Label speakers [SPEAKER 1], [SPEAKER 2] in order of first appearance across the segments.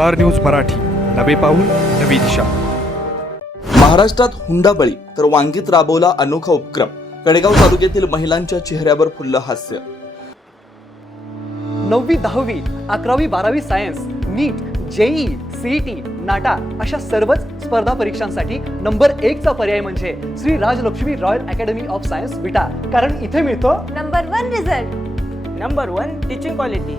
[SPEAKER 1] Star news Marathi. नवे पाऊल नवी दिशा.
[SPEAKER 2] महाराष्ट्रात हुंडाबळी तर वांगीत राबवला अनोखा उपक्रम. कडेगाव तालुक्यातील महिलांच्या चेहऱ्यावर फुललं हास्य.
[SPEAKER 3] नववी दहावी अकरावी बारावी science NEET JEE CET NATA अशा सर्वच स्पर्धा परीक्षांसाठी नंबर एकचा पर्याय म्हणजे
[SPEAKER 4] Shri Rajalakshmi royal academy of science Vita. कारण इथे मिळतो
[SPEAKER 5] number one result.
[SPEAKER 6] Number one teaching quality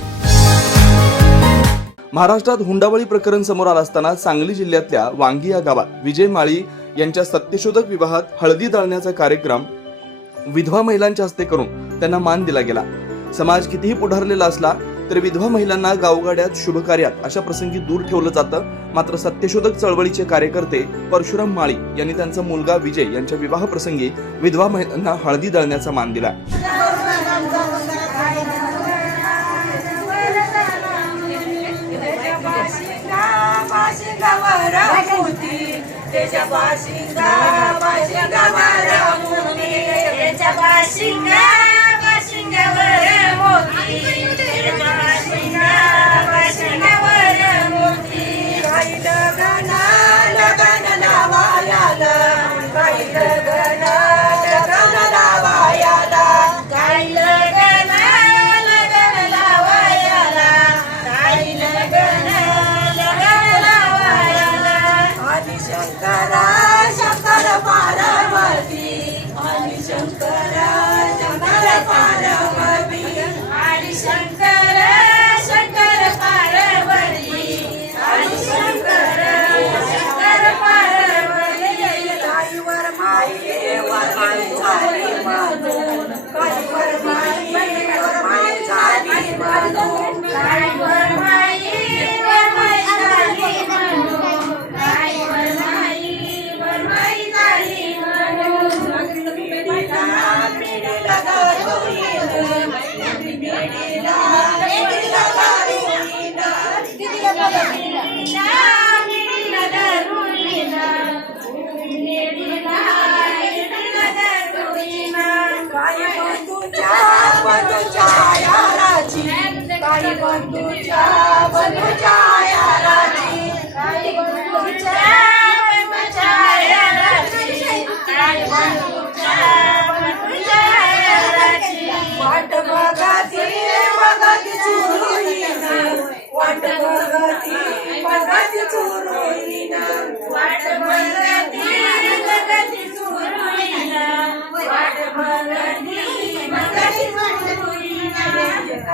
[SPEAKER 2] महाराष्ट्रात हुंडाबळी प्रकरण समोर आलं असताना सांगली जिल्ह्यातल्या वांगी या गावात विजय माळी यांच्या सत्यशोधक विवाहात हळदी दळण्याचा कार्यक्रम विधवा महिलांच्या हस्ते करून त्यांना मान दिला गेला. समाज कितीही पुढारलेला असला तरी विधवा महिलांना गावगाड्यात शुभकार्यात अशा प्रसंगी दूर ठेवलं जातं. मात्र सत्यशोधक चळवळीचे कार्यकर्ते परशुराम माळी यांनी त्यांचा मुलगा विजय यांच्या विवाह प्रसंगी विधवा महिलांना हळदी दळण्याचा मान दिला.
[SPEAKER 7] शिंगावर मूर्ती त्याच्या पाशिंगा पाशिंगावर मूर्ती त्याच्या पाशिंगा さい。Bye, bye, bye.